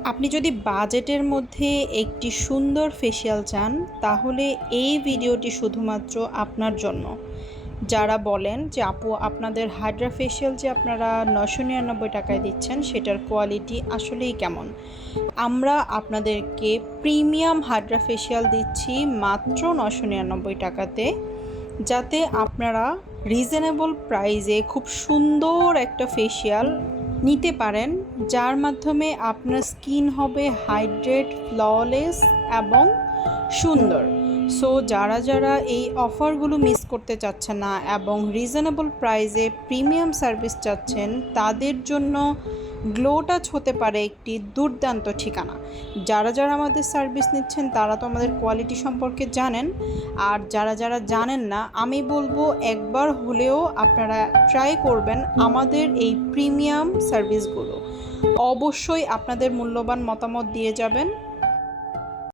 আপনি যদি বাজেটের মধ্যে একটি সুন্দর ফেসিয়াল চান তাহলে এই ভিডিওটি শুধুমাত্র আপনার জন্য। যারা বলেন যে আপু আপনাদের হাইড্রা ফেসিয়াল যে আপনারা 999 টাকায় দিচ্ছেন সেটার কোয়ালিটি আসলেই কেমন। আমরা আপনাদেরকে প্রিমিয়াম হাইড্রা ফেসিয়াল দিচ্ছি মাত্র 999 টাকাতে, যাতে আপনারা রিজনেবল প্রাইসে খুব সুন্দর একটা ফেসিয়াল নিতে পারেন, যার মাধ্যমে আপনার স্কিন হবে হাইড্রেট, ফ্ললেস এবং সুন্দর। সো যারা যারা এই অফারগুলো মিস করতে চাচ্ছেন না এবং রিজনেবল প্রাইসে প্রিমিয়াম সার্ভিস চাচ্ছেন, তাদের জন্য গ্লো টাচ হতে পারে একটি দুর্দান্ত ঠিকানা। যারা যারা আমাদের সার্ভিস নিচ্ছেন তারা তো আমাদের কোয়ালিটি সম্পর্কে জানেন, আর যারা যারা জানেন না আমি বলবো একবার হলেও আপনারা ট্রাই করবেন আমাদের এই প্রিমিয়াম সার্ভিসগুলো। অবশ্যই আপনাদের মূল্যবান মতামত দিয়ে যাবেন।